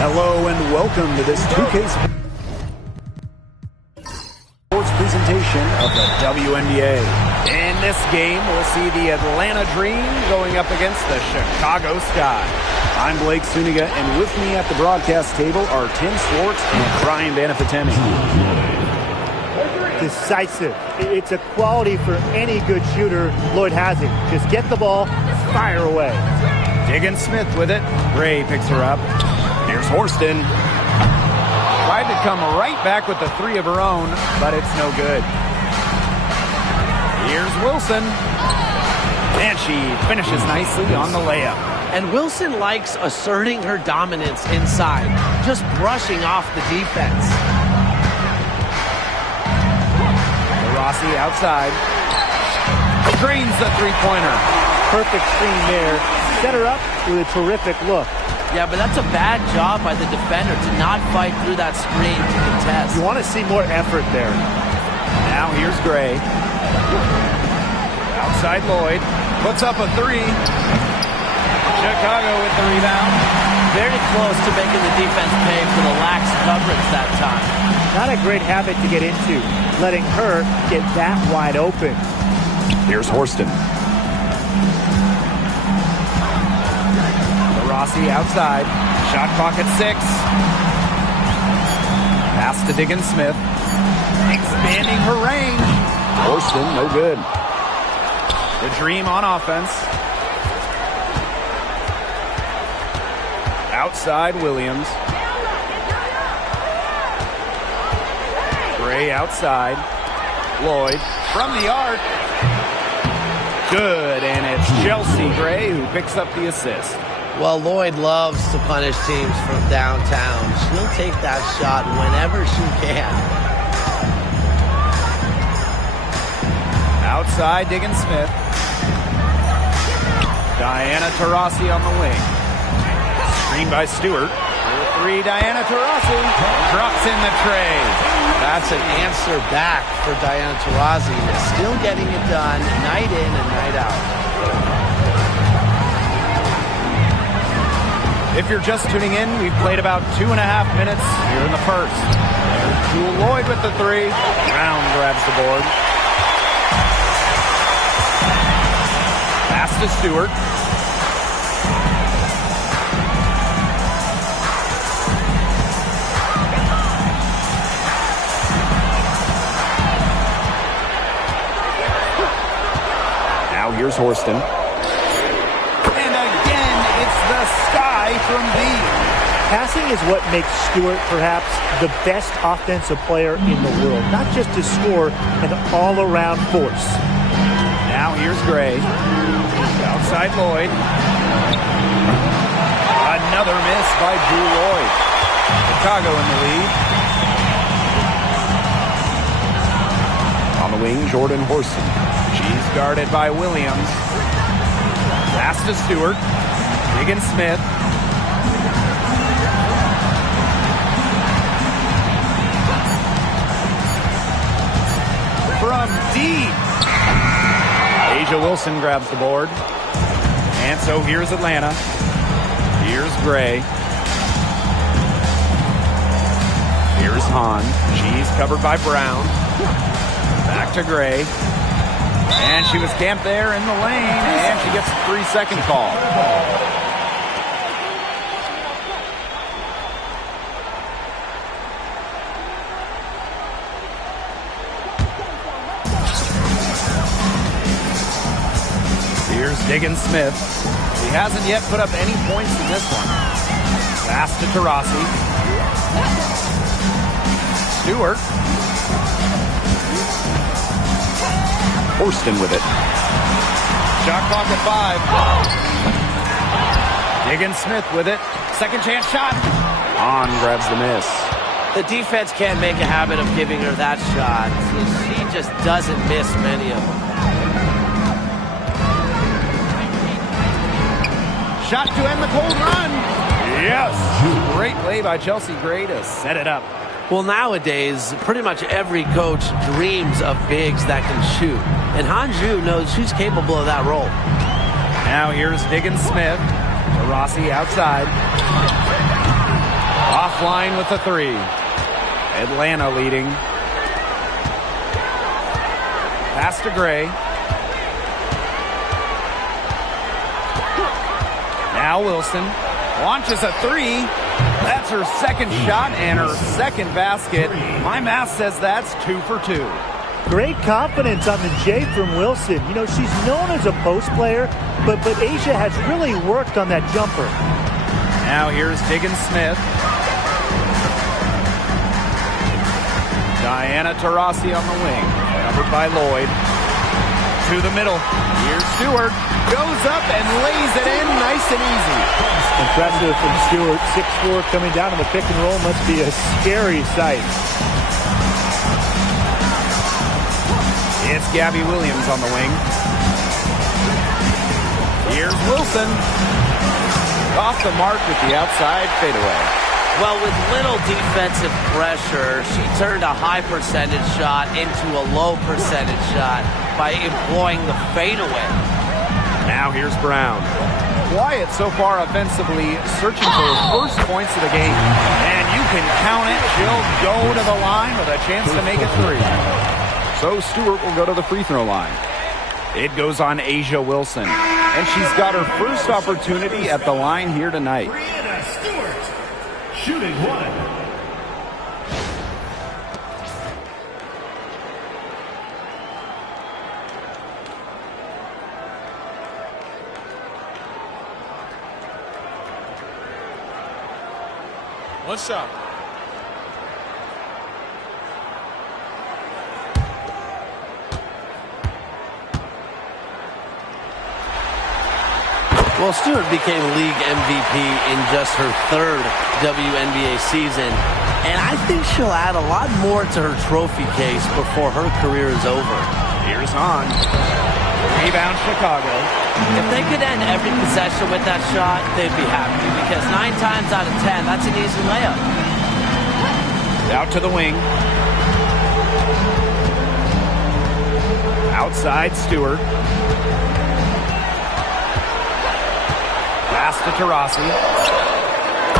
Hello and welcome to this 2K Sports presentation of the WNBA. In this game, we'll see the Atlanta Dream going up against the Chicago Sky. I'm Blake Suniga, and with me at the broadcast table are Tim Swartz and Brian Banafitemi. Decisive. It's a quality for any good shooter. Lloyd has it. Just get the ball, fire away. Diggins Smith with it. Gray picks her up. Here's Horston. Tried to come right back with the three of her own, but it's no good. Here's Wilson. And she finishes nicely on the layup. And Wilson likes asserting her dominance inside, just brushing off the defense. Rossi outside. Drains the three-pointer. Perfect screen there. Set her up with a terrific look. Yeah, but that's a bad job by the defender to not fight through that screen to contest. You want to see more effort there. Now here's Gray. Outside Lloyd. Puts up a three. Chicago with the rebound. Very close to making the defense pay for the lax coverage that time. Not a great habit to get into, letting her get that wide open. Here's Horston. Rossi outside. Shot clock at 6. Pass to Diggins Smith. Expanding her range. Horston, no good. The Dream on offense. Outside Williams. Gray outside. Lloyd from the arc. Good, and it's Chelsea Gray who picks up the assist. Well, Lloyd loves to punish teams from downtown. She'll take that shot whenever she can. Outside Diggins Smith. Diana Taurasi on the wing. Screen by Stewart. Three, Diana Taurasi drops in the tray. That's an answer back for Diana Taurasi. Still getting it done night in and night out. If you're just tuning in, we've played about 2.5 minutes here in the first. There's Jewel Lloyd with the three. Brown grabs the board. Pass to Stewart. Now here's Horston. And again, it's the Sky from deep. Passing is what makes Stewart perhaps the best offensive player in the world. Not just to score, an all-around force. Now here's Gray. Outside Lloyd. Another miss by Drew Lloyd. Chicago in the lead. On the wing, Jordan Horston. She's guarded by Williams. Pass to Stewart. Diggins Smith. From deep. Asia Wilson grabs the board. And so here's Atlanta. Here's Gray. Here's Hahn. She's covered by Brown. Back to Gray. And she was camped there in the lane, and she gets a 3-second call. Here's Diggins Smith. He hasn't yet put up any points in this one. Pass to Taurasi. Stewart. Horston with it. Shot clock at 5. Diggins Smith with it. Second chance shot. On grabs the miss. The defense can't make a habit of giving her that shot. She just doesn't miss many of them. Shot to end the cold run. Yes. Great play by Chelsea Gray to set it up. Well, nowadays, pretty much every coach dreams of bigs that can shoot. And Hanju knows she's capable of that role. Now here's Diggins Smith. Taurasi outside. flying with the three. Atlanta leading. Pass to Gray. Now Wilson launches a three. That's her second shot and her second basket. My math says that's 2 for 2. Great confidence on the J from Wilson. You know, she's known as a post player, but A'ja has really worked on that jumper. Now here's Diggins Smith. Diana Taurasi on the wing, covered by Lloyd. To the middle. Here's Stewart. Goes up and lays it in nice and easy. Impressive from Stewart. 6'4", coming down on the pick and roll must be a scary sight. It's Gabby Williams on the wing. Here's Wilson. Off the mark with the outside fadeaway. Well, with little defensive pressure, she turned a high percentage shot into a low percentage shot by employing the fadeaway. Now here's Brown. Quiet so far offensively, searching for her first points of the game. And you can count it. She'll go to the line with a chance to make it 3. So Stewart will go to the free throw line. It goes on A'ja Wilson. And she's got her first opportunity at the line here tonight. Breanna Stewart, shooting 1. What's up? Well, Stewart became league MVP in just her 3rd WNBA season, and I think she'll add a lot more to her trophy case before her career is over. Here's Hahn. Rebound Chicago. If they could end every possession with that shot, they'd be happy, because 9 times out of 10, that's an easy layup. Out to the wing. Outside Stewart. Pass to Taurasi.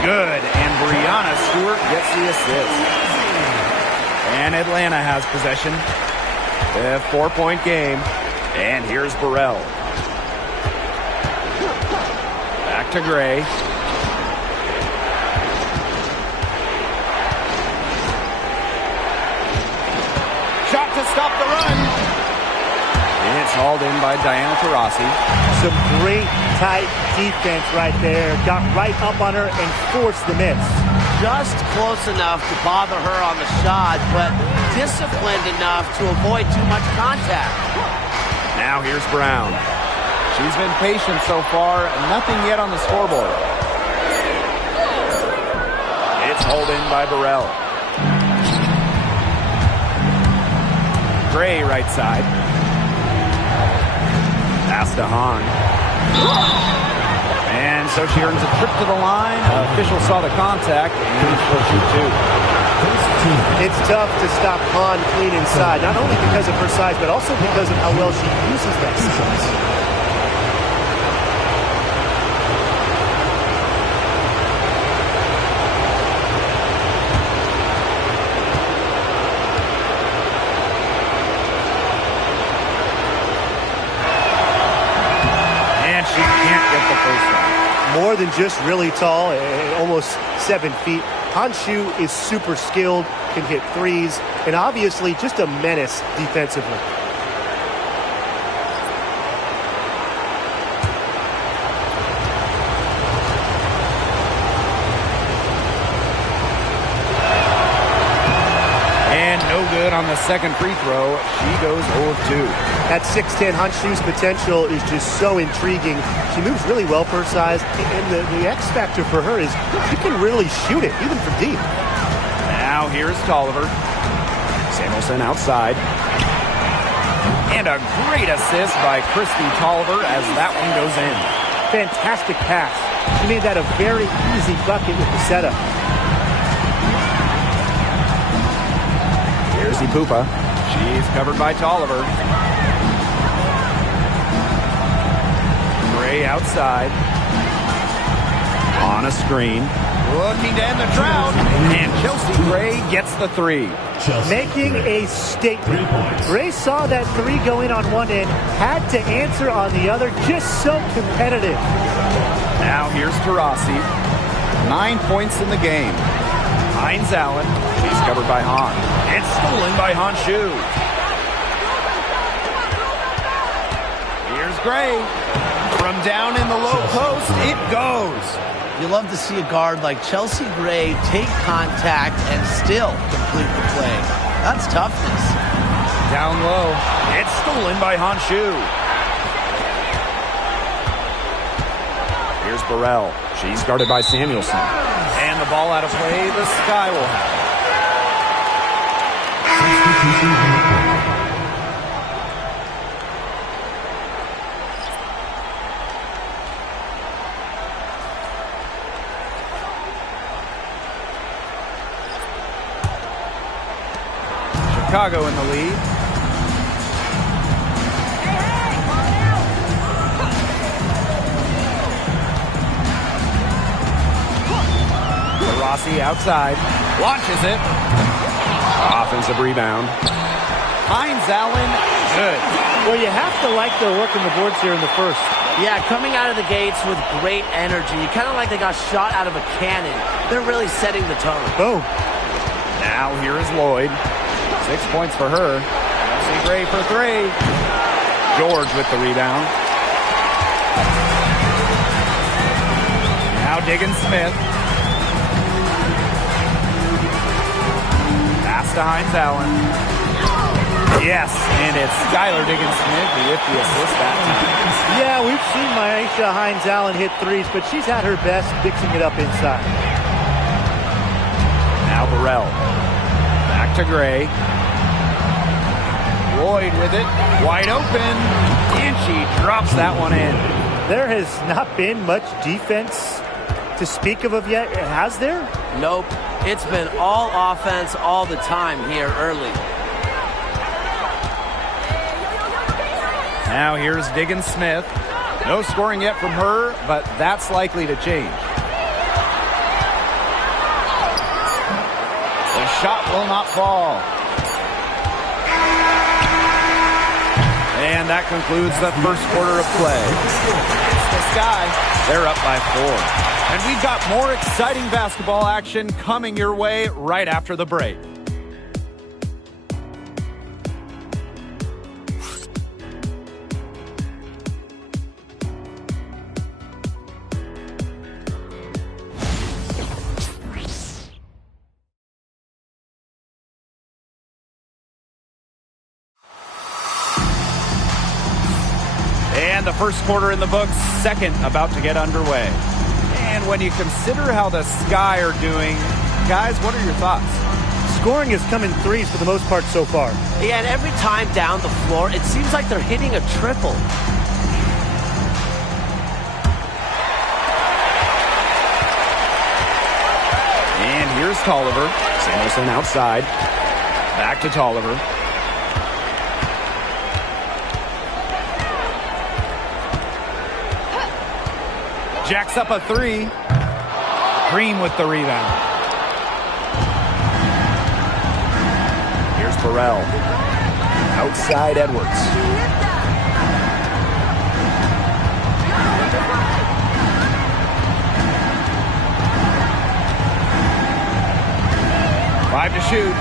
Good, and Breanna Stewart gets the assist. And Atlanta has possession. A 4-point game. And here's Burrell. Back to Gray. Shot to stop the run. And it's hauled in by Diana Taurasi. Some great tight defense right there. Got right up on her and forced the miss. Just close enough to bother her on the shot, but disciplined enough to avoid too much contact. Now here's Brown. She's been patient so far. Nothing yet on the scoreboard. It's hauled in by Burrell. Gray right side. Pass to Hahn. And so she earns a trip to the line. Official saw the contact, and she'll shoot 2. It's tough to stop Hahn clean inside, not only because of her size, but also because of how well she uses that size. More than just really tall, almost 7 feet. Han Xu is super skilled, can hit threes, and obviously just a menace defensively. And no good on the second free throw. She goes 0 of 2. That 6'10" Han Xu's potential is just so intriguing. She moves really well for her size, and the X factor for her is she can really shoot it, even from deep. Now here's Tolliver. Samuelson outside. And a great assist by Christy Tolliver as that one goes in. Fantastic pass. She made that a very easy bucket with the setup. Here's Ipupa. She's covered by Tolliver. Gray outside. On a screen. Looking to end the drought, and Chelsea Gray gets the three. Making a statement. Gray saw that three go in on one end, had to answer on the other, just so competitive. Now here's Taurasi. 9 points in the game. Hines Allen, he's covered by Hahn. It's stolen by Honshu. Here's Gray. From down in the low post, it goes. You love to see a guard like Chelsea Gray take contact and still complete the play. That's toughness. Down low. It's stolen by Honshu. Here's Burrell. She's guarded by Samuelson. And the ball out of play. The Sky will have it. Chicago in the lead. Rossi outside, launches it. Offensive rebound. Hines Allen, good. Well, you have to like their work in the boards here in the first. Yeah, coming out of the gates with great energy. Kind of like they got shot out of a cannon. They're really setting the tone. Boom. Now here is Lloyd. 6 points for her. Chelsea Gray for three. George with the rebound. Now Diggins Smith. Pass to Hines Allen. Yes, and it's Skylar Diggins Smith with the assist that time. Yeah, we've seen Myisha Hines Allen hit threes, but she's had her best mixing it up inside. Now Burrell. Back to Gray. Lloyd with it, wide open, and she drops that one in. There has not been much defense to speak of yet, has there? Nope. It's been all offense all the time here early. Now here's Diggins Smith. No scoring yet from her, but that's likely to change. The shot will not fall. And that concludes the first quarter of play. It's the Sky. They're up by 4. And we've got more exciting basketball action coming your way right after the break. And the first quarter in the books, second about to get underway. And when you consider how the Sky are doing, guys, what are your thoughts? Scoring has come in threes for the most part so far. Yeah, and every time down the floor, it seems like they're hitting a triple. And here's Tolliver. Samuelson outside. Back to Tolliver. Jacks up a three. Green with the rebound. Here's Burrell. Outside Edwards. Five to shoot.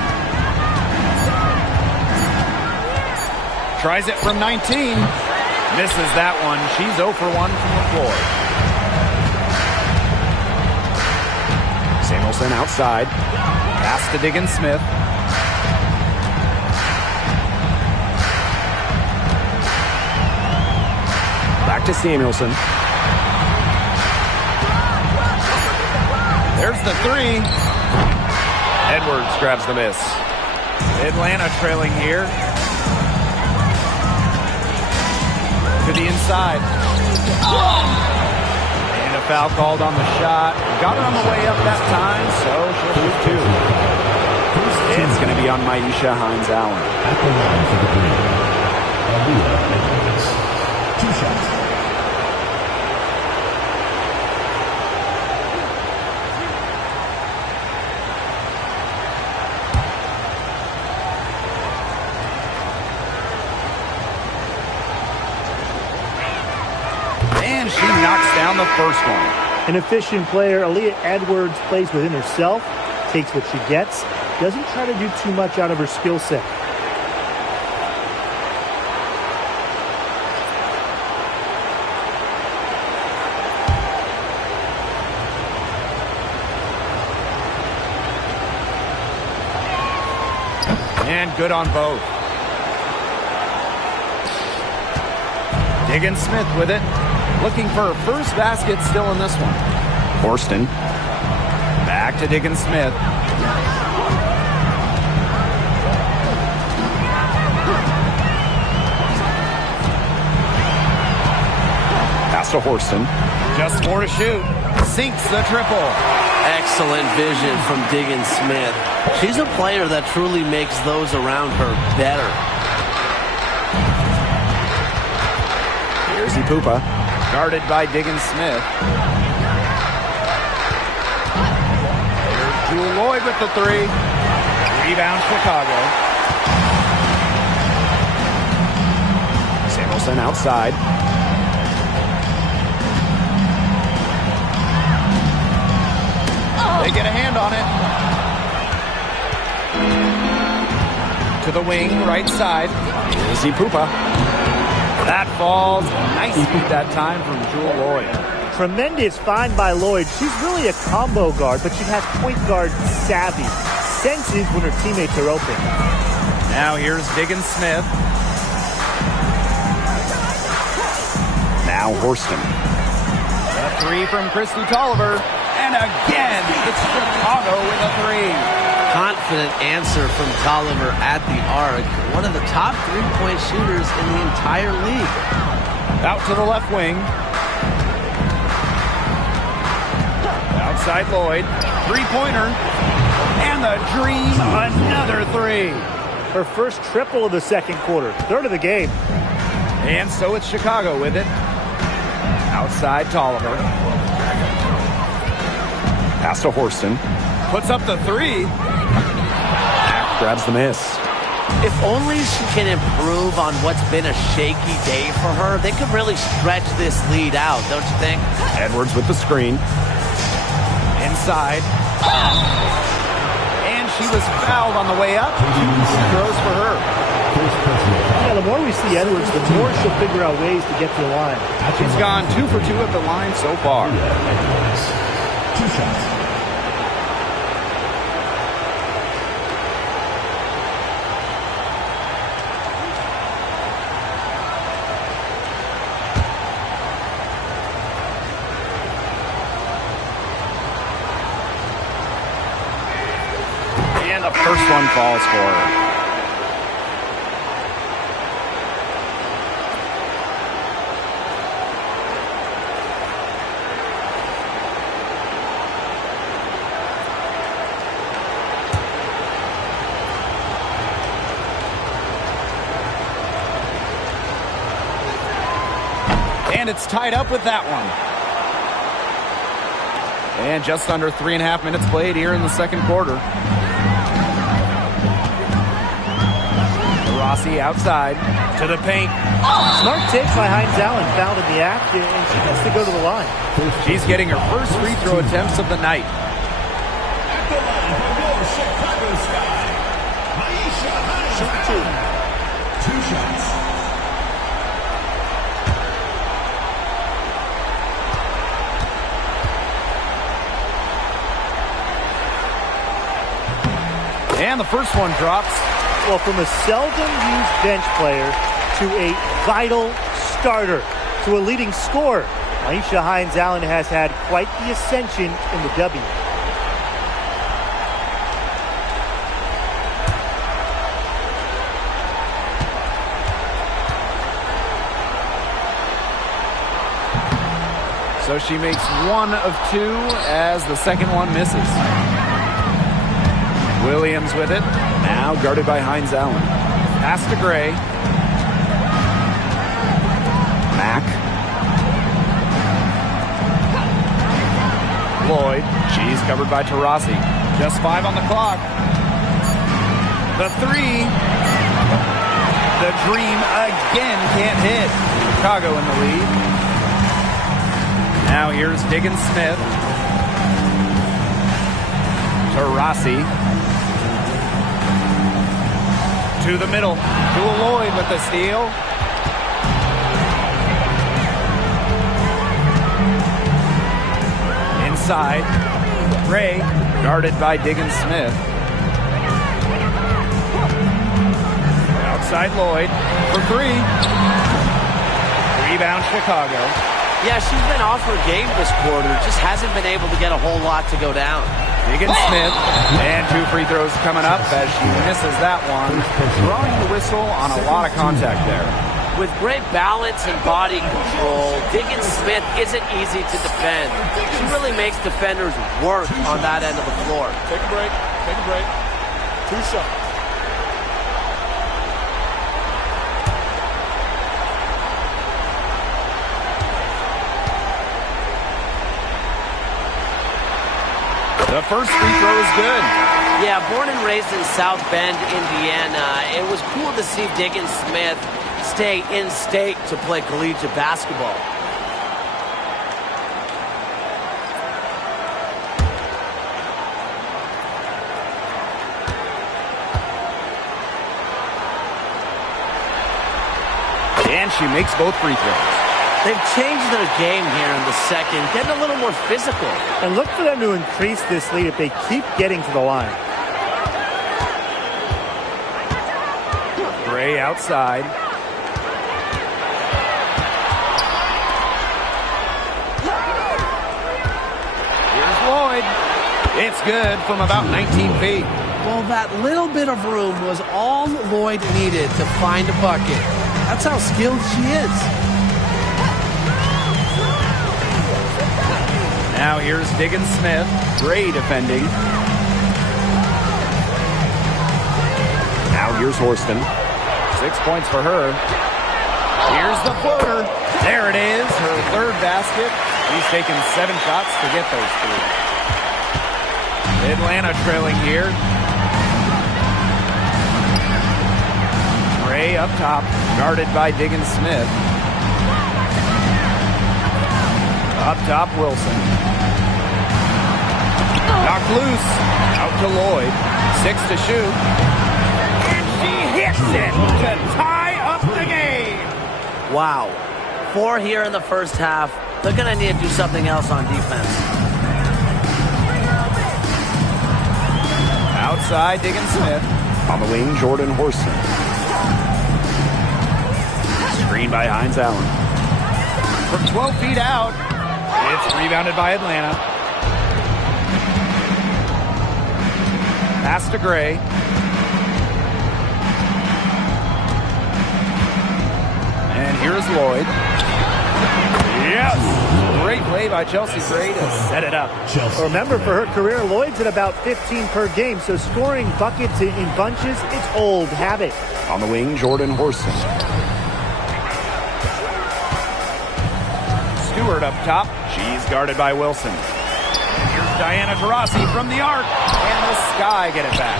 Tries it from 19. Misses that one. She's 0 for 1 from the floor. Samuelson outside. Pass to Diggins Smith. Back to Samuelson. There's the three. Edwards grabs the miss. Atlanta trailing here. To the inside. And a foul called on the shot. Got her on the way up that time, so she'll lose two. It's going to be on Myisha Hines Allen. At the line for the green, Aaliyah Edwards. 2 shots. knocks down the first one. An efficient player, Aaliyah Edwards plays within herself, takes what she gets, doesn't try to do too much out of her skill set. And good on both. Diggins Smith with it. Looking for her first basket still in this one. Horston. Back to Diggins Smith. Pass to Horston. Just 4 to shoot. Sinks the triple. Excellent vision from Diggins Smith. She's a player that truly makes those around her better. Here's Ipupa, guarded by Diggins Smith. There's Jewel Lloyd with the 3. Rebound Chicago. Samuelson outside. They get a hand on it. To the wing, right side. Here's Ipupa. That falls. Nice feed that time from Jewel Lloyd. Tremendous find by Lloyd. She's really a combo guard, but she has point guard savvy. Senses when her teammates are open. Now here's Diggins Smith. Now Horston. A 3 from Christy Tolliver. And again, it's Chicago with a 3. Confident answer from Tolliver at the arc. One of the top three-point shooters in the entire league. Out to the left wing. Outside Lloyd. Three-pointer. And the dream, another 3. Her first triple of the second quarter. Third of the game. And so it's Chicago with it. Outside Tolliver. Pass to Horston. Puts up the 3. Grabs the miss. If only she can improve on what's been a shaky day for her, they could really stretch this lead out, don't you think? Edwards with the screen. Inside. And she was fouled on the way up. 2 throws for her. Yeah, the more we see Edwards, the more she'll figure out ways to get to the line. She's gone 2 for 2 at the line so far. 2 shots. And the first one falls for her. And it's tied up with that one. And just under 3.5 minutes played here in the second quarter. Rossi outside to the paint. Smart take by Hines Allen, fouled in the act, and she gets to go to the line. She's getting her first free throw attempts of the night. At the line for your Chicago Sky, Aisha Hines. 2 shots. And the first one drops. Well, from a seldom-used bench player to a vital starter to a leading scorer, Aisha Hines Allen has had quite the ascension in the W. So she makes 1 of 2 as the second one misses. Williams with it. Now guarded by Hines Allen. Pass to Gray. Mack. Lloyd. She's covered by Taurasi. Just 5 on the clock. The 3. The dream again can't hit. Chicago in the lead. Now here's Diggins Smith. Taurasi. To the middle. To Lloyd with the steal. Inside. Ray, guarded by Diggins Smith. Outside Lloyd for three. Rebound Chicago. Yeah, she's been off her game this quarter. Just hasn't been able to get a whole lot to go down. Diggins Smith. And 2 free throws coming up as she misses that one. Drawing the whistle on a lot of contact there. With great balance and body control, Diggins Smith isn't easy to defend. She really makes defenders work on that end of the floor. Take a break. Take a break. 2 shots. The first free throw is good. Yeah, born and raised in South Bend, Indiana, it was cool to see Diggins Smith stay in state to play collegiate basketball. And she makes both free throws. They've changed their game here in the second, getting a little more physical. And look for them to increase this lead if they keep getting to the line. Gray outside. Here's Lloyd. It's good from about 19 feet. Well, that little bit of room was all Lloyd needed to find a bucket. That's how skilled she is. Now here's Diggins Smith. Gray defending. Now here's Horston. 6 points for her. Here's the floater. There it is, her third basket. She's taken 7 shots to get those 3. Atlanta trailing here. Gray up top, guarded by Diggins Smith. Up top, Wilson. Knocked loose. Out to Lloyd. 6 to shoot. And she hits it to tie up the game. Wow. 4 here in the first half. They're going to need to do something else on defense. Outside, Diggins Smith. On the wing, Jordan Horston. Screen by Hines Allen. From 12 feet out. It's rebounded by Atlanta. Pass to Gray. And here's Lloyd. Yes! Great play by Chelsea Gray to set it up. Remember, for her career, Lloyd's at about 15 per game, so scoring buckets in bunches, it's old habit. On the wing, Jordan Horston. Stewart up top. She's guarded by Wilson. Here's Diana Taurasi from the arc. And the Sky get it back.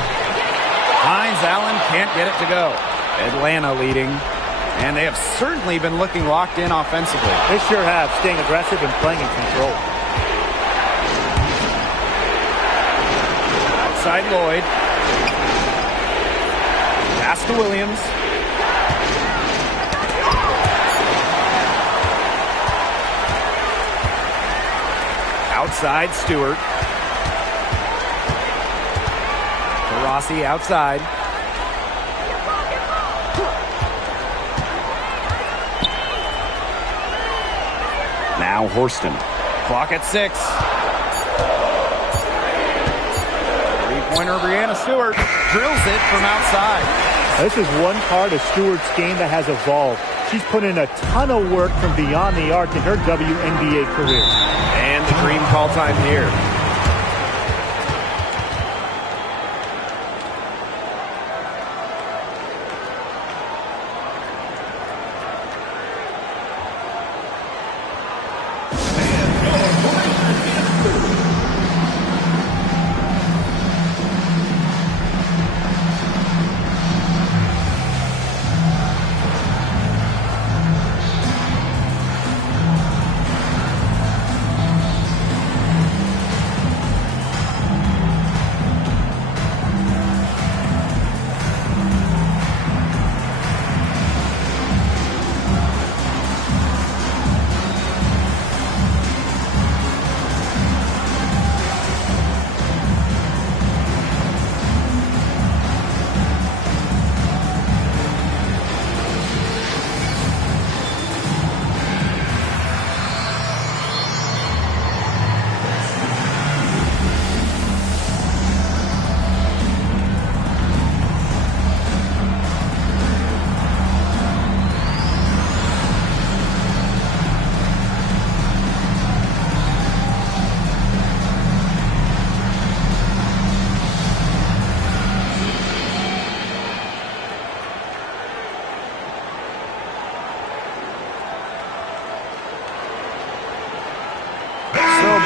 Hines Allen can't get it to go. Atlanta leading. And they have certainly been looking locked in offensively. They sure have, staying aggressive and playing in control. Outside Lloyd. Pass to Williams. Outside Stewart. Taurasi outside. Now Horston. Clock at 6. Three-pointer Brianna Stewart drills it from outside. This is one part of Stewart's game that has evolved. She's put in a ton of work from beyond the arc in her WNBA career. And the dream call time here.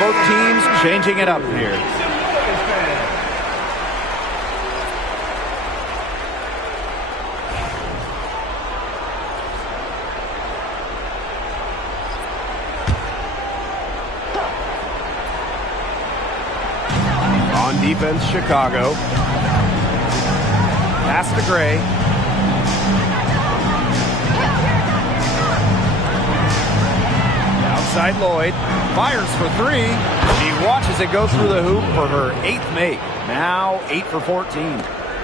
both teams changing it up here. On defense, Chicago. Pass to Gray. Outside Lloyd. Fires for three. She watches it go through the hoop for her 8th make. Now 8 for 14.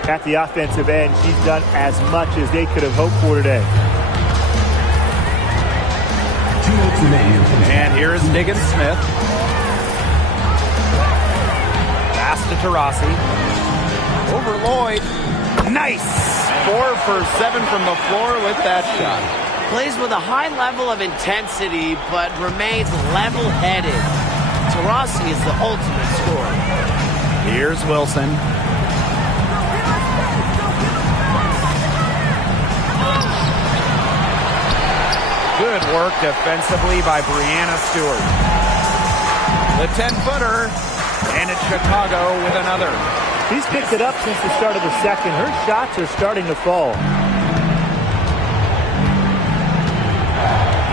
At the offensive end, she's done as much as they could have hoped for today. And here is Diggins Smith. Pass to Taurasi. Over Lloyd. Nice! 4 for 7 from the floor with that shot. Plays with a high level of intensity, but remains level-headed. Taurasi is the ultimate scorer. Here's Wilson. Good work defensively by Breanna Stewart. The 10-footer, and it's Chicago with another. He's picked it up since the start of the second. Her shots are starting to fall.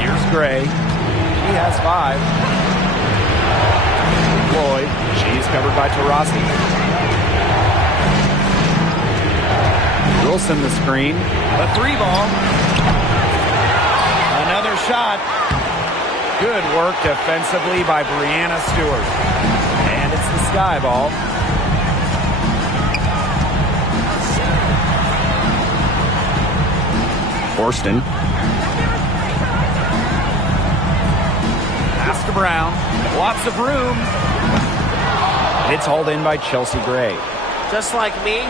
Here's Gray. She has 5. Lloyd. She's covered by Taurasi. Wilson the screen. A 3-ball. Another shot. Good work defensively by Breanna Stewart. And it's the sky ball. Horston. Pass to Brown. Lots of room. It's hauled in by Chelsea Gray. Just like me,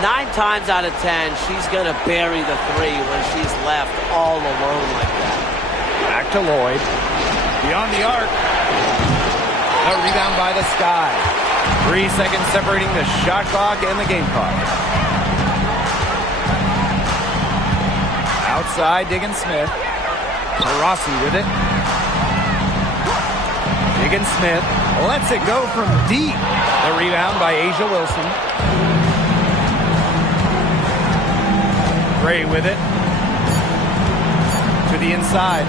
9 times out of 10, she's going to bury the 3 when she's left all alone like that. Back to Lloyd. Beyond the arc. A rebound by the Sky. 3 seconds separating the shot clock and the game clock. Outside, Diggins Smith. Taurasi with it. Diggins Smith lets it go from deep. The rebound by A'ja Wilson. Gray with it. To the inside.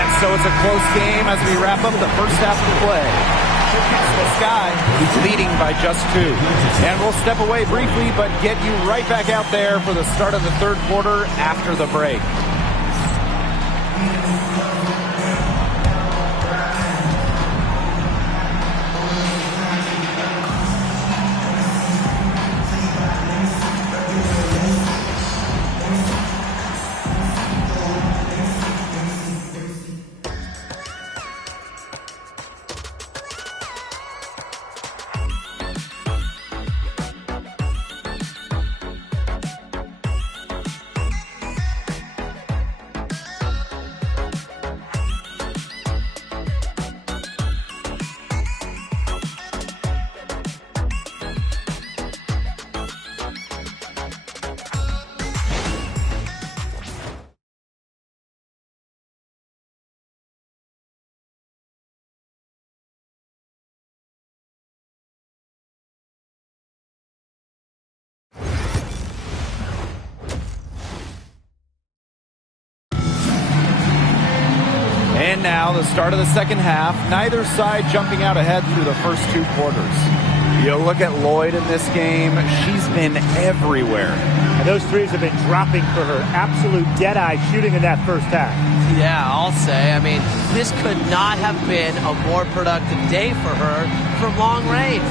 And so it's a close game as we wrap up the first half of play. The Sky leading by just 2. And we'll step away briefly, but get you right back out there for the start of the third quarter after the break. And now the start of the second half. Neither side jumping out ahead through the first 2 quarters. You look at Lloyd in this game, she's been everywhere. And those threes have been dropping for her. Absolute dead-eye shooting in that first half. Yeah, I'll say. I mean, this could not have been a more productive day for her from long range.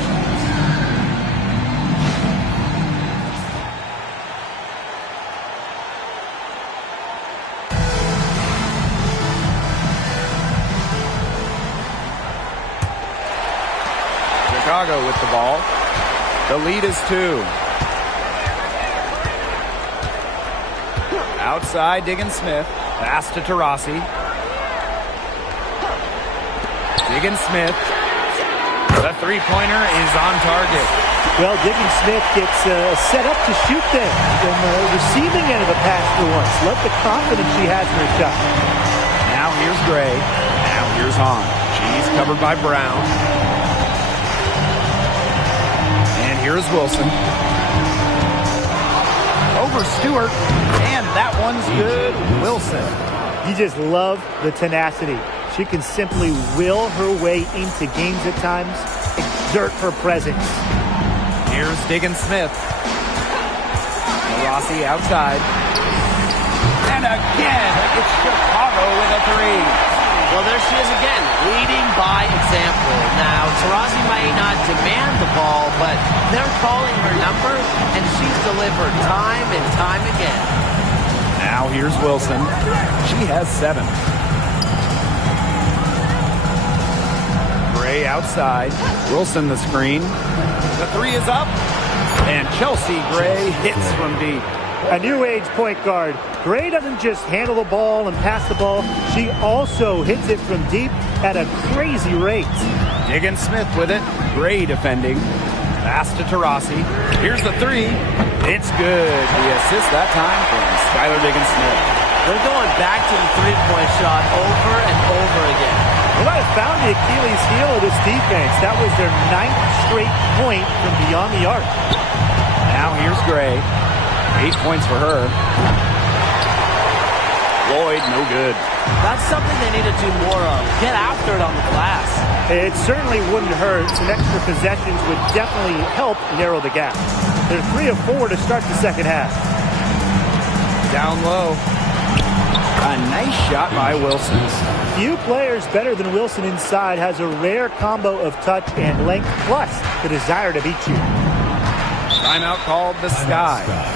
Chicago with the ball. The lead is 2. Outside, Diggins Smith. Pass to Taurasi. Diggins Smith. The three-pointer is on target. Well, Diggins Smith gets set up to shoot there from the receiving end of the pass for once. Love the confidence she has in her shot. Now here's Gray. Now Here's Hahn. She's covered by Brown. And here's Wilson. Over Stewart. And that one's good. Wilson. You just love the tenacity. She can simply will her way into games at times, exert her presence. Here's Diggins-Smith. Rossi outside. And again, it's Chicago with a three. Well, there she is again, leading by example. Now, Taurasi might not demand the ball, but they're calling her number, and she's delivered time and time again. Now here's Wilson. She has 7. Gray outside. Wilson the screen. The three is up. And Chelsea Gray hits from deep. A new age point guard. Gray doesn't just handle the ball and pass the ball. She also hits it from deep at a crazy rate. Diggins-Smith with it. Gray defending. Pass to Taurasi. Here's the three. It's good. The assist that time from Skylar Diggins-Smith. They're going back to the three-point shot over and over again. They might have found the Achilles heel of this defense. That was their 9th straight point from beyond the arc. Now here's Gray. 8 points for her. Lloyd, no good. That's something they need to do more of. Get after it on the glass. It certainly wouldn't hurt. Some extra possessions would definitely help narrow the gap. They're 3 of 4 to start the second half. Down low. A nice shot by Wilson. Few players better than Wilson inside, has a rare combo of touch and length, plus the desire to beat you. Timeout called the Sky.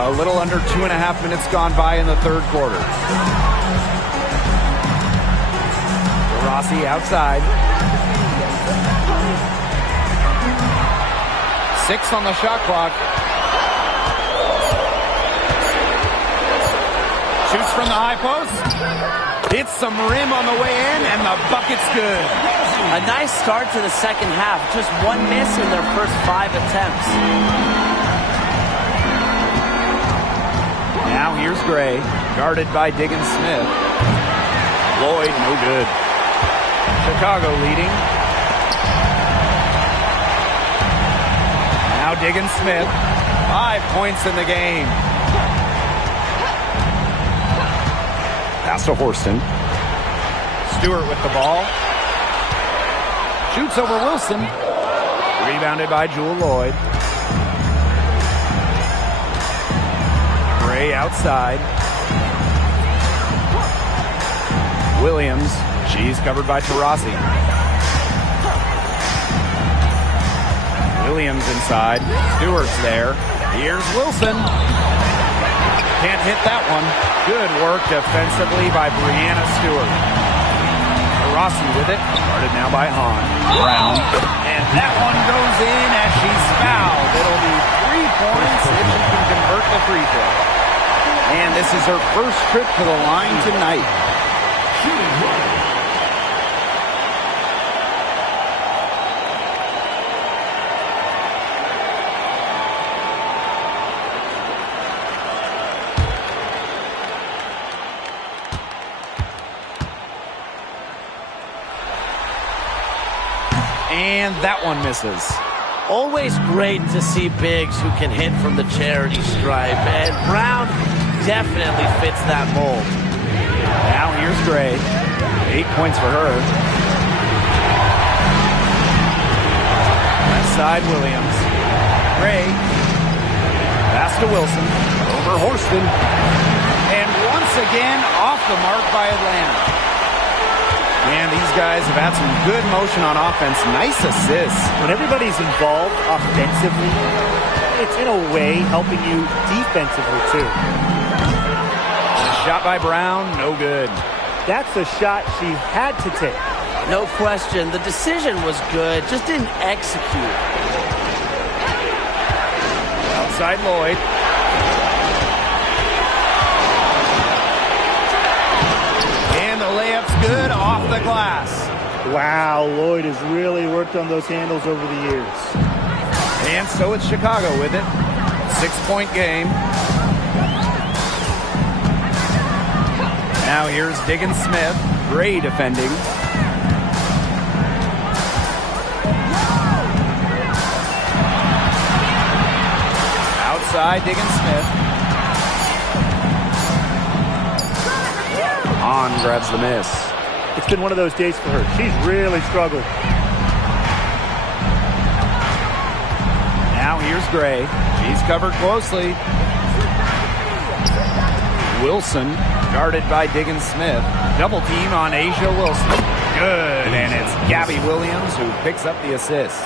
A little under 2.5 minutes gone by in the third quarter. Rossi outside. 6 on the shot clock. Shoots from the high post. Hits some rim on the way in, and the bucket's good. A nice start to the second half. Just one miss in their first 5 attempts. Now here's Gray, guarded by Diggins-Smith. Lloyd, no good. Chicago leading. Now Diggins-Smith, 5 points in the game. Pass to Horston. Stewart with the ball. Shoots over Wilson. Rebounded by Jewell Lloyd. Gray outside. Williams. She's covered by Taurasi. Williams inside. Stewart's there. Here's Wilson. Can't hit that one. Good work defensively by Brianna Stewart. Rossi with it. Started now by Hahn. Brown. And that one goes in as she's fouled. It'll be 3 points if she can convert the free throw. And this is her first trip to the line tonight. And that one misses. Always great to see bigs who can hit from the charity stripe, and Brown definitely fits that mold. Now here's Gray. 8 points for her. Left side, Williams. Gray. Pass to Wilson. Over Horston. And once again, off the mark by Atlanta. And these guys have had some good motion on offense. Nice assists. When everybody's involved offensively, it's in a way helping you defensively too. Shot by Brown, no good. That's a shot she had to take. No question. The decision was good, just didn't execute. Outside Lloyd. And the layup's good off the glass. Wow, Lloyd has really worked on those handles over the years. And so it's Chicago with it. 6-point game. Now here's Diggins Smith. Gray defending. Outside Diggins Smith. Hahn grabs the miss. It's been one of those days for her. She's really struggled. Now here's Gray. She's covered closely. Wilson, guarded by Diggins Smith. Double team on Asia Wilson. Good, and it's Gabby Williams who picks up the assist.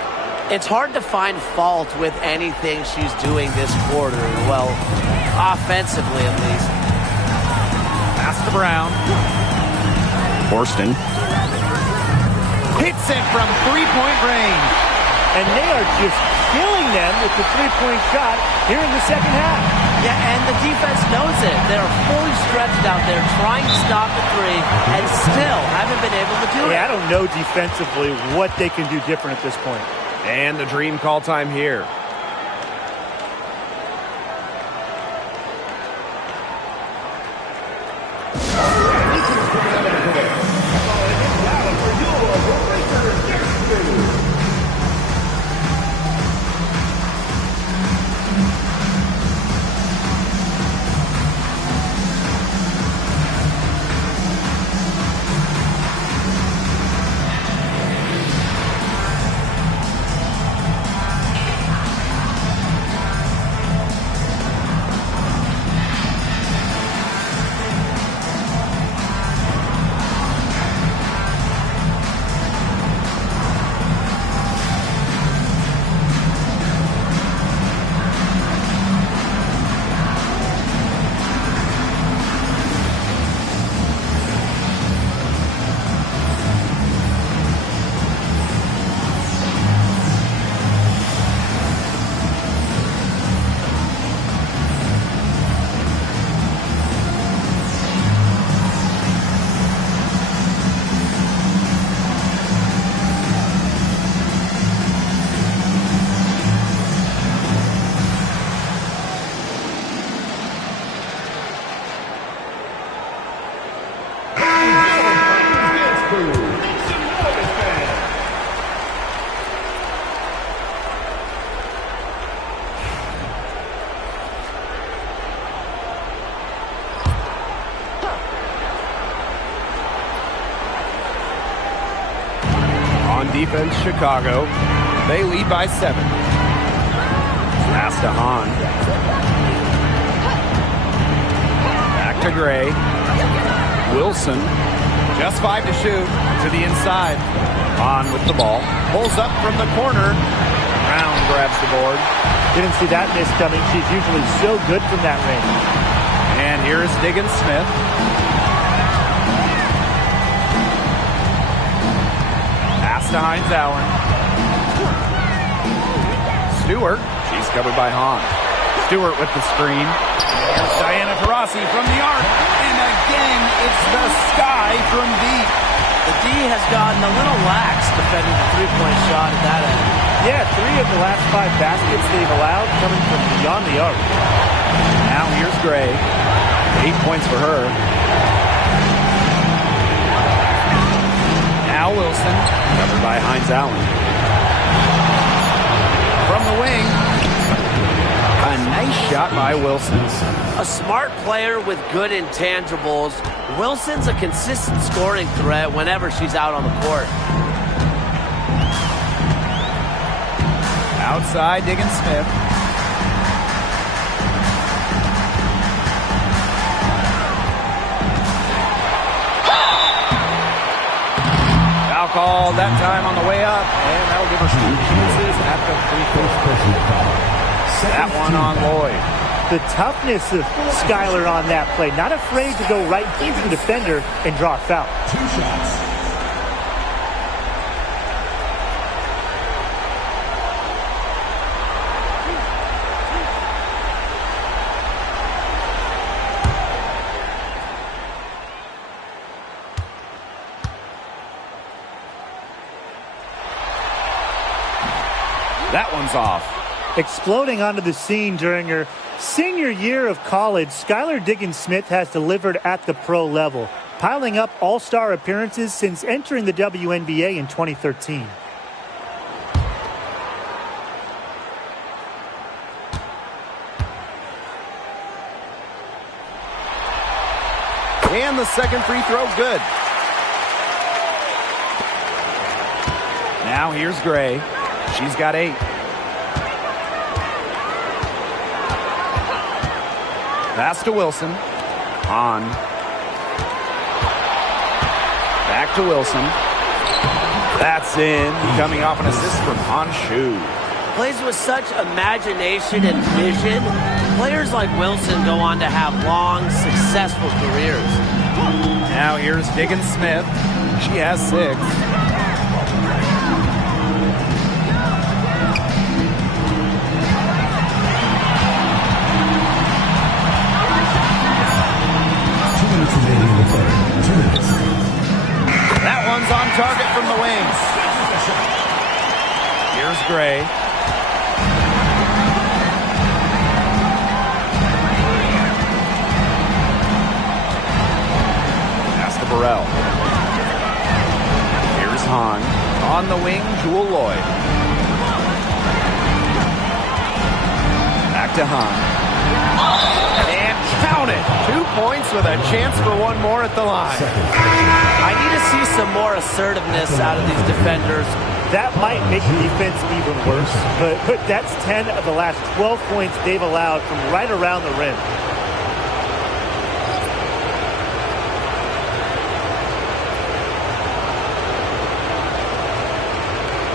It's hard to find fault with anything she's doing this quarter. Well, offensively at least. Pass to Brown. Horston. Hits it from three-point range. And they are just killing them with the three-point shot here in the second half. Yeah, and the defense knows it. They're fully stretched out there trying to stop the three and still haven't been able to do it. I don't know defensively what they can do different at this point. And the dream call time here. Defense, Chicago. They lead by 7. Pass to Hahn. Back to Gray. Wilson. Just 5 to shoot. To the inside. Hahn with the ball. Pulls up from the corner. Brown grabs the board. Didn't see that miss coming. She's usually so good from that range. And here's Diggins Smith. Pass to Hines Allen. Stewart. She's covered by Hahn. Stewart with the screen. Here's Diana Taurasi from the arc. And again, it's the sky from deep. The D has gotten a little lax defending the three-point shot at that end. Yeah, 3 of the last 5 baskets they've allowed coming from beyond the arc. Now here's Gray. 8 points for her. Now Wilson, covered by Hines Allen. From the wing, a nice shot by Wilson. A smart player with good intangibles. Wilson's a consistent scoring threat whenever she's out on the court. Outside, Diggins Smith. Foul called that time on the way up, and that'll give her 2 chances at the free throw. That one on Lloyd. The toughness of Skylar on that play. Not afraid to go right into the defender and draw a foul. 2 shots. That one's off. Exploding onto the scene during her senior year of college, Skylar Diggins Smith has delivered at the pro level, piling up all-star appearances since entering the WNBA in 2013. And the second free throw, good. Now here's Gray. She's got 8. Pass to Wilson. On. Back to Wilson. That's in. Coming off an assist from Honshu. Plays with such imagination and vision. Players like Wilson go on to have long, successful careers. Now here's Diggins Smith. She has 6. That one's on target from the wings. Here's Gray. Pass to Burrell. Here's Hahn. On the wing, Jewel Lloyd. Back to Hahn. And count it. 2 points with a chance for one more at the line. I need to see some more assertiveness out of these defenders. That might make the defense even worse, but that's 10 of the last 12 points they've allowed from right around the rim.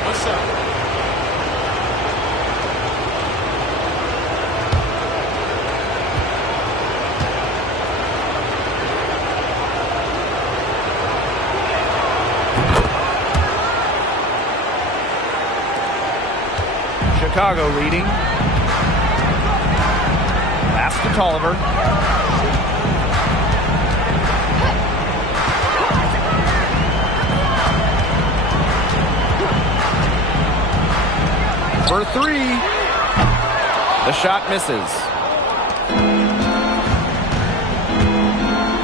What's up? Chicago leading. Pass to Tolliver. For 3. The shot misses.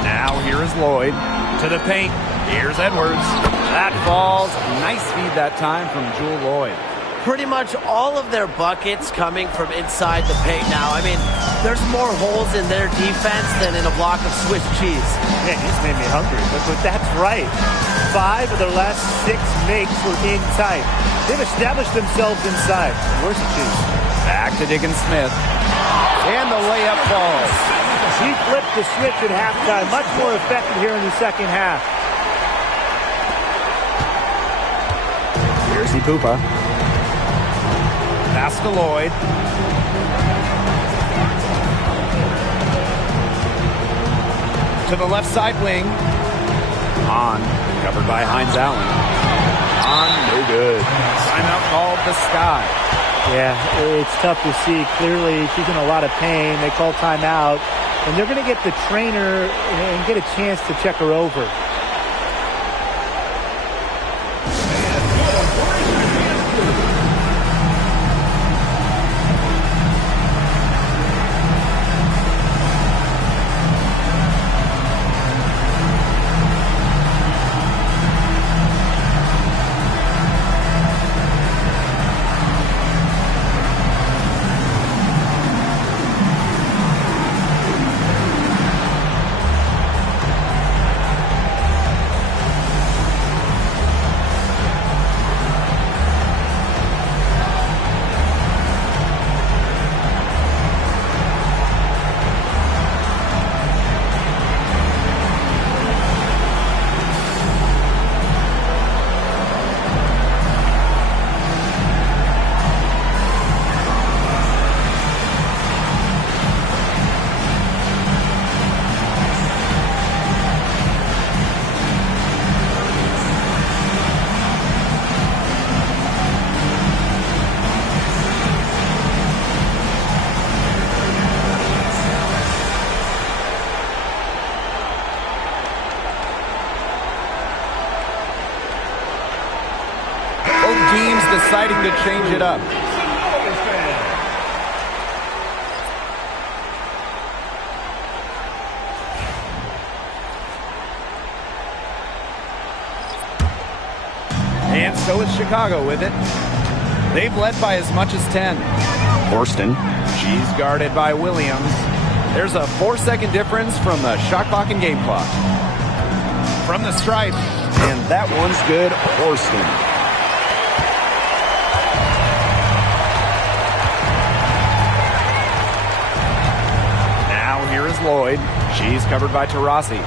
Now here is Lloyd to the paint. Here's Edwards. That falls. Nice feed that time from Jewel Lloyd. Pretty much all of their buckets coming from inside the paint now. I mean, there's more holes in their defense than in a block of Swiss cheese. Man, you just made me hungry, but that's right. 5 of their last 6 makes were in tight. They've established themselves inside. Where's the cheese? Back to Diggins Smith. And the layup falls. She flipped the switch at halftime. Much more effective here in the second half. Here's Ipupa. Pass to Lloyd. to the left side wing. On, covered by Hines Allen. On, no good. Timeout called the Sky. Yeah, it's tough to see. Clearly, she's in a lot of pain. They call timeout, and they're going to get the trainer and get a chance to check her over. Deciding to change it up. And so is Chicago with it. They've led by as much as 10. Horston. She's guarded by Williams. There's a 4-second difference from the shot clock and game clock. From the stripe. And that one's good. Horston. Here is Lloyd. She's covered by Taurasi.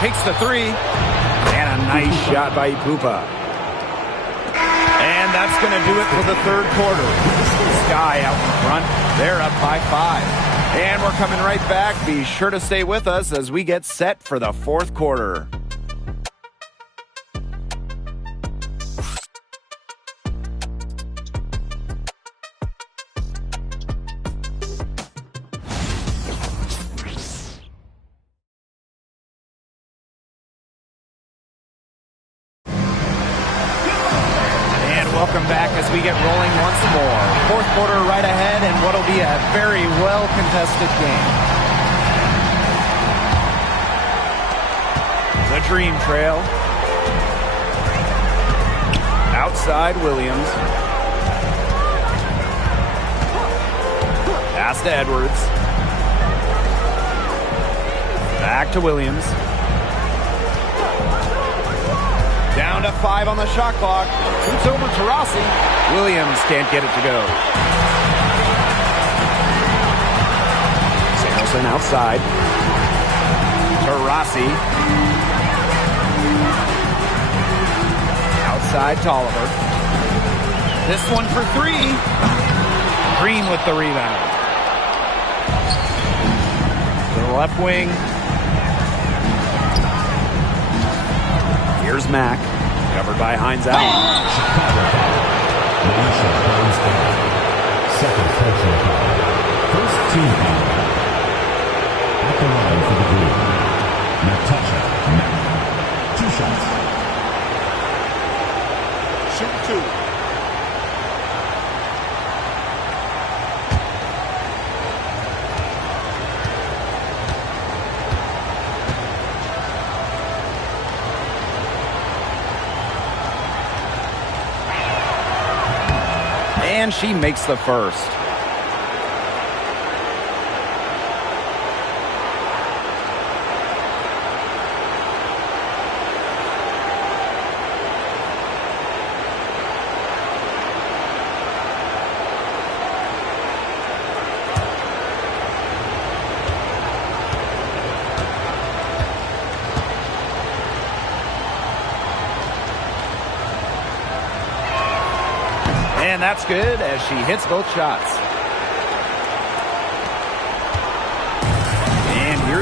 Takes the three. And a nice shot by Ipupa. And that's going to do it for the third quarter. Sky out in front. They're up by 5. And we're coming right back. Be sure to stay with us as we get set for the fourth quarter. Welcome back as we get rolling once more. Fourth quarter right ahead and what'll be a very well-contested game. The Dream Trail. Outside Williams. Pass to Edwards. Back to Williams. Down to 5 on the shot clock. Shoots over Taurasi. Williams can't get it to go. Samuelson outside. Taurasi. Outside Tolliver. This one for 3. Green with the rebound. To the left wing. Here's Mack, covered by Hines Allen. Second personal foul. First team foul. At the line for the Blue, Natasha Mack. 2 shots. Shoot 2. And she makes the first. And that's good as she hits both shots.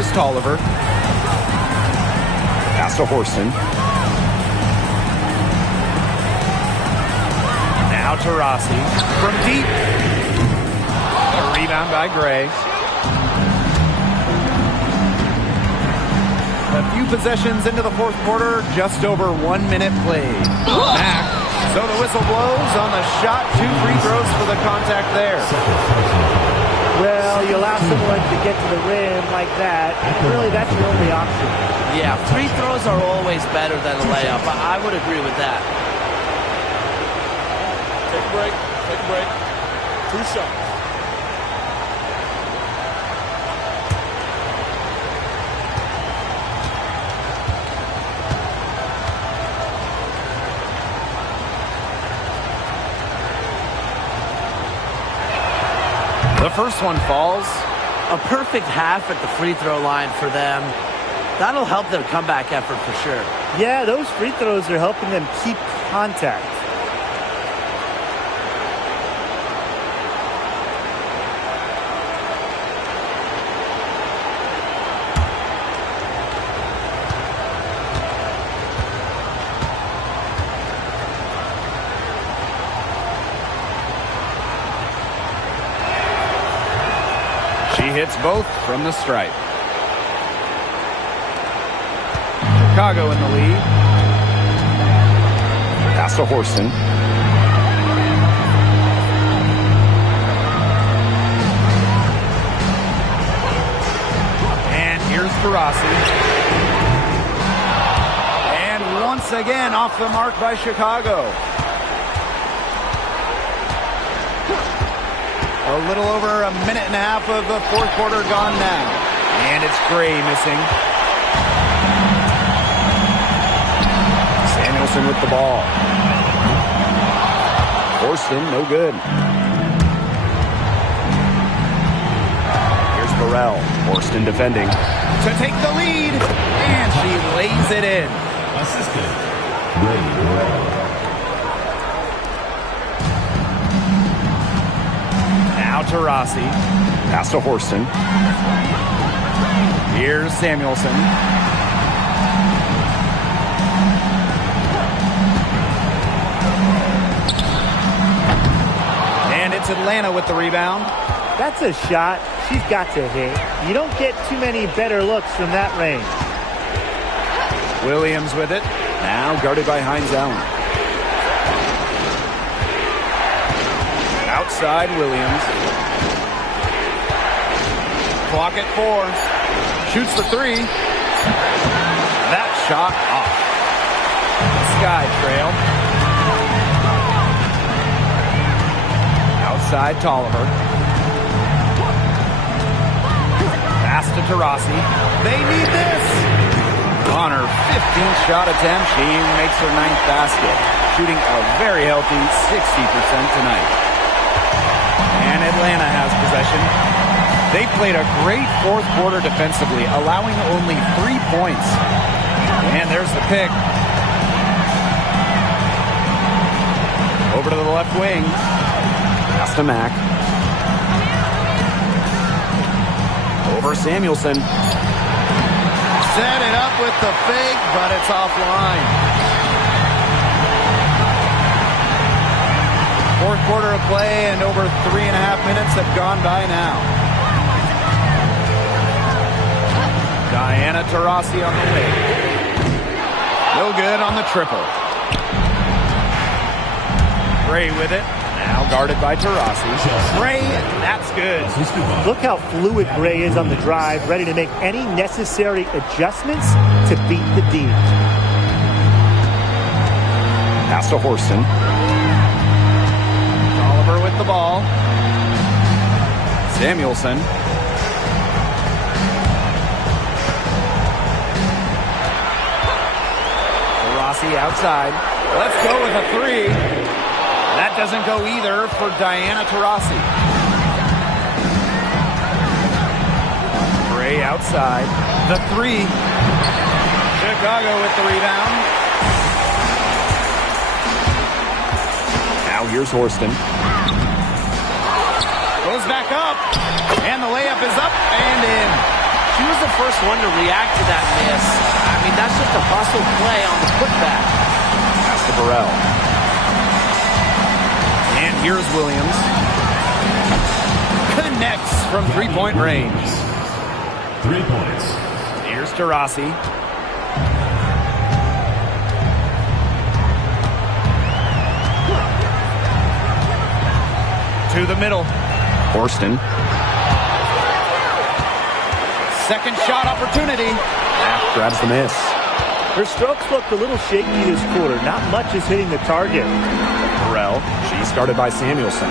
Here's Tolliver. Pass to Horston. Now to Rossi. From deep. A rebound by Gray. A few possessions into the fourth quarter, just over 1 minute played. Mack. So the whistle blows on the shot. 2 free throws for the contact there. Well, you allow someone to get to the rim like that, really that's your only option. Yeah, free throws are always better than a layup. I would agree with that. Take a break. Take a break. 2 shots. The first one falls. A perfect half at the free throw line for them. That'll help their comeback effort for sure. Yeah, those free throws are helping them keep contact. She hits both from the stripe. Chicago in the lead. Pass to Horston. And here's Taurasi. And once again off the mark by Chicago. A little over a minute and a half of the fourth quarter gone now. And it's Gray missing. Samuelson with the ball. Horston, no good. Here's Burrell. Horston defending. To take the lead. And she lays it in. Assistant, Ray Burrell. Now to Rossi. Pass to Horston. Here's Samuelson. And it's Atlanta with the rebound. That's a shot she's got to hit. You don't get too many better looks from that range. Williams with it. Now guarded by Hines Allen. Outside Williams. Clock at 4. Shoots the 3. That shot off. Sky trail. Outside Tolliver. Pass to Taurasi. They need this. On her 15th shot attempt, she makes her 9th basket. Shooting a very healthy 60% tonight. And Atlanta has possession. They played a great fourth quarter defensively, allowing only 3 points. And there's the pick. Over to the left wing. Pass to Mack. Over Samuelson. Set it up with the fake, but it's offline. Fourth quarter of play, and over 3.5 minutes have gone by now. Diana Taurasi on the wing. No good on the triple. Gray with it. Now guarded by Taurasi. Gray, that's good. Look how fluid Gray is on the drive, ready to make any necessary adjustments to beat the D. Pass to Horston. Tolliver with the ball. Samuelson. Taurasi outside. Let's go with a 3. That doesn't go either for Diana Taurasi. Gray outside. The 3. Chicago with the rebound. Now here's Horston. Goes back up. And the layup is up and in. She was the first one to react to that miss. I mean, that's just a hustle play on the putback. Pass to Burrell. And here's Williams. Connects from three-point range. 3 points. Here's Taurasi. To the middle. Horston. Second shot opportunity. Grabs the miss. Her strokes looked a little shaky this quarter. Not much is hitting the target. Burrell. She's guarded by Samuelson.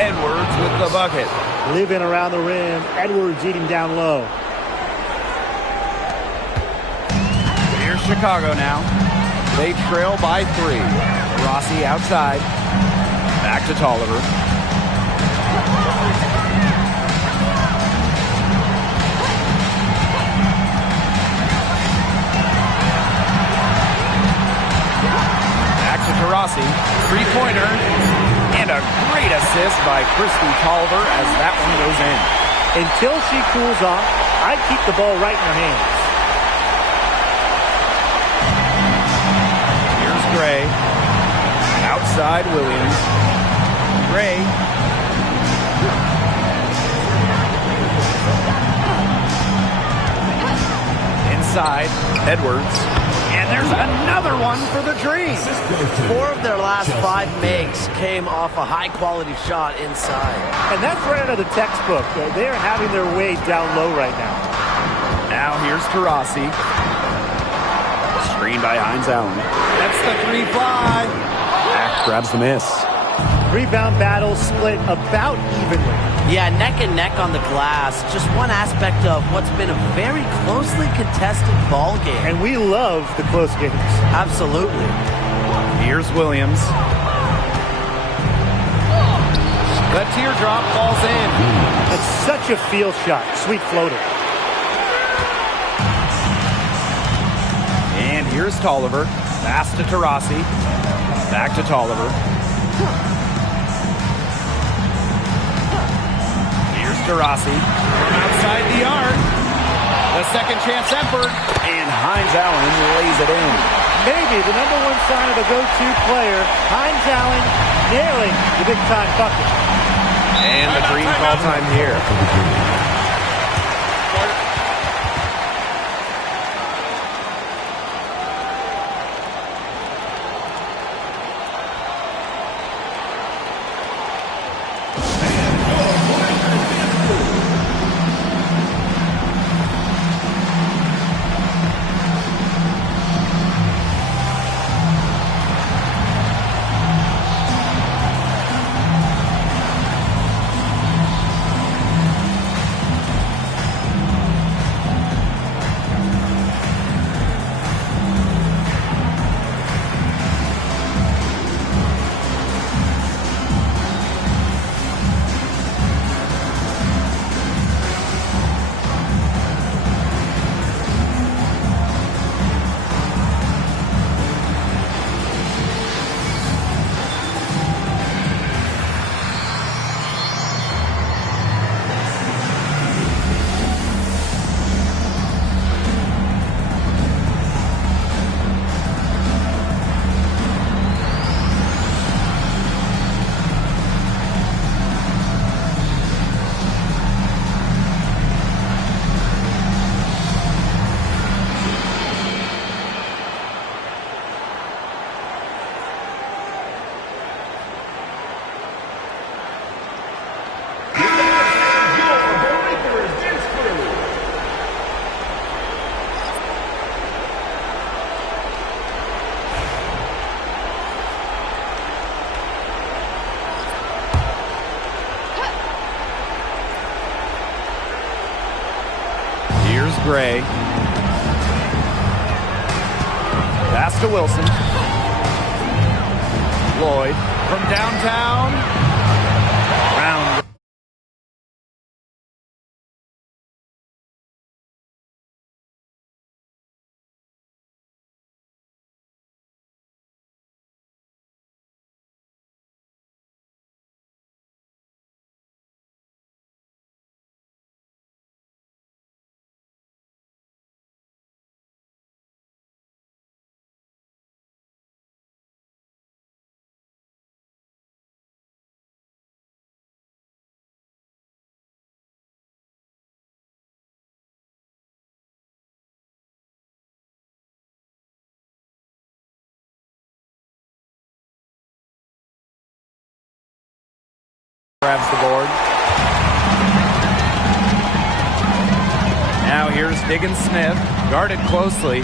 Edwards with the bucket. Living around the rim. Edwards eating down low. Here's Chicago now. They trail by 3. Rossi outside. Back to Tolliver. Back to Taurasi. Three-pointer. And a great assist by Christy Tolliver as that one goes in. Until she cools off, I'd keep the ball right in her hands. Here's Gray. Outside Williams. Gray. Inside Edwards. And there's another one for the Dream. 4 of their last 5 makes came off a high-quality shot inside. And that's right out of the textbook. They are having their way down low right now. Now here's Taurasi. Screened by Hines Allen. That's the 3-fly. Mack grabs the miss. Rebound battle split about evenly. Yeah, neck and neck on the glass. Just one aspect of what's been a very closely contested ball game. And we love the close games. Absolutely. Here's Williams. The teardrop falls in. That's such a field shot. Sweet floater. And here's Tolliver. Pass to Taurasi. Back to Tolliver. Here's Taurasi from outside the arc. The second chance effort. And Hines Allen lays it in. Maybe the #1 sign of a go-to player, Hines Allen nailing the big-time bucket. And the Dream call time here. Gray. Pass to Wilson. Lloyd from downtown. Grabs the board. Now here's Diggins Smith, guarded closely.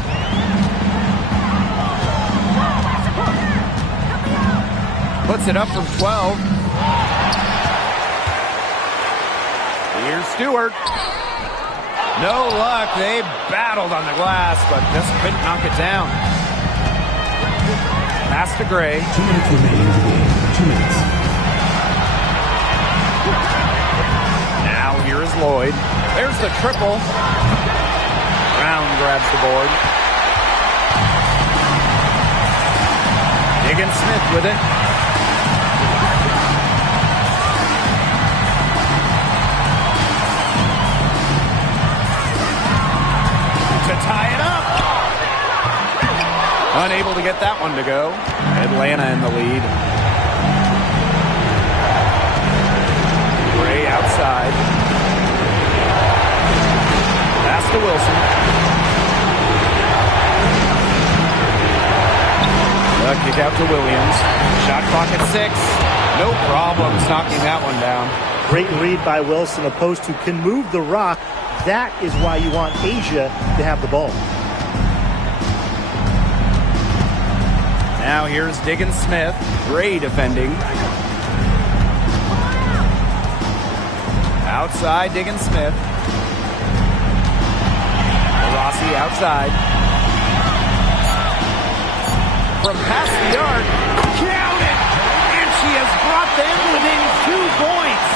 Puts it up from 12. Here's Stewart. No luck. They battled on the glass, but just couldn't knock it down. Pass to Gray. 2 minutes remaining in the game. 2 minutes. Now here is Lloyd. There's the triple. Brown grabs the board. Diggins Smith with it. To tie it up. Unable to get that one to go. Atlanta in the lead. Gray outside. Pass to Wilson. The kick out to Williams. Shot clock at 6. No problems knocking that one down. Great read by Wilson. Opposed to can move the rock. That is why you want Asia to have the ball. Now here's Diggins Smith. Gray defending. Outside, Diggins Smith. Rossi outside. From past the arc. Count it! And she has brought them within 2 points.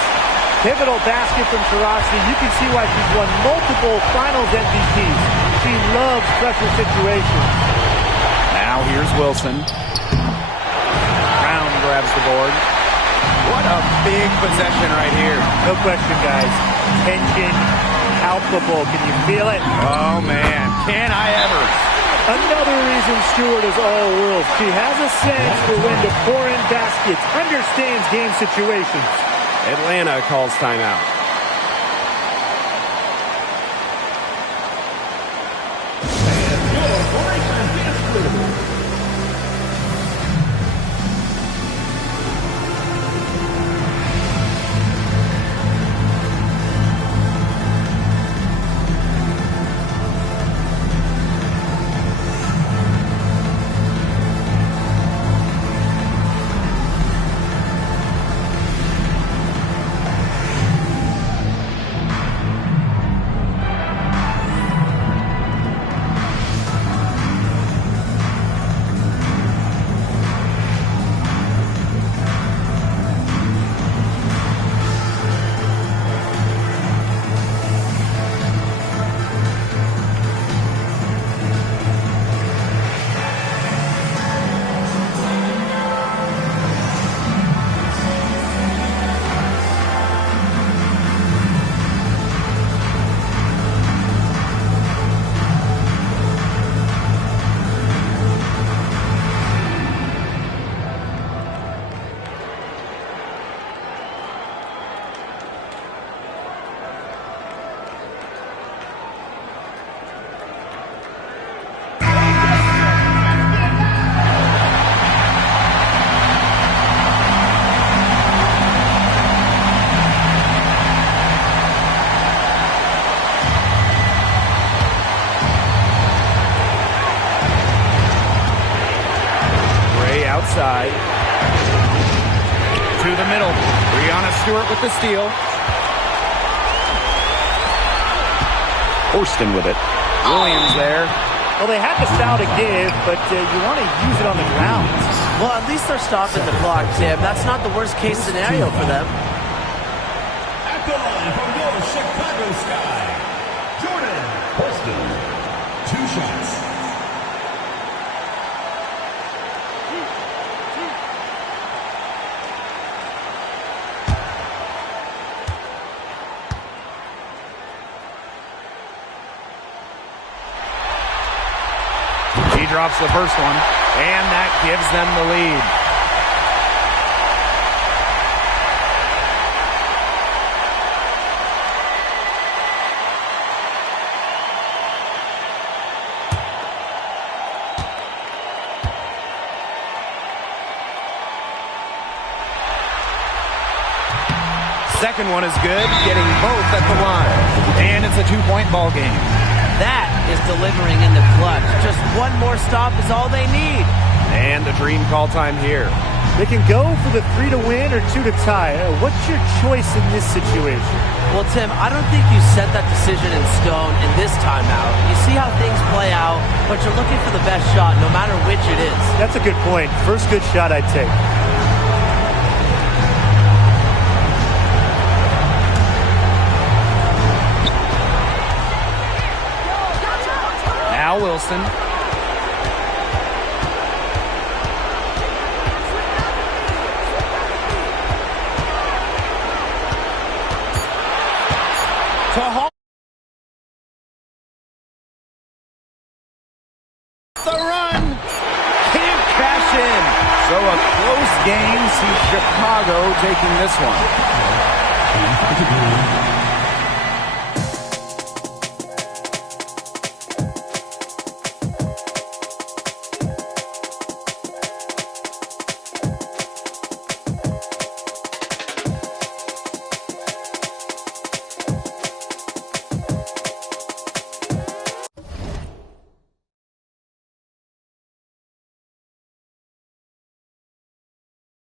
Pivotal basket from Taurasi. You can see why she's won multiple finals MVPs. She loves pressure situations. Now here's Wilson. Brown grabs the board. What a big possession right here. No question, guys. Tension, palpable. Can you feel it? Oh, man. Can I ever? Another reason Stewart is all world. She has a sense for when to pour in baskets, understands game situations. Atlanta calls timeout. Outside. To the middle. Breanna Stewart with the steal. Horston with it. Williams there. Well, they had the foul to give, but you want to use it on the ground. Well, at least they're stopping the clock, Tim. That's not the worst case scenario for them. At the line from your Chicago Sky, Jordan Horston. 2 shots. He drops the first one, and that gives them the lead. Second one is good, getting both at the line. And it's a 2-point ball game. That is delivering in the clutch. Just one more stop is all they need. And the dream call time here. They can go for the 3 to win or 2 to tie. What's your choice in this situation? Well, Tim, I don't think you set that decision in stone in this timeout. You see how things play out, but you're looking for the best shot no matter which it is. That's a good point. First good shot I'd take. Now Wilson. To Hall. The run. Can't cash in. So a close game. See Chicago taking this one.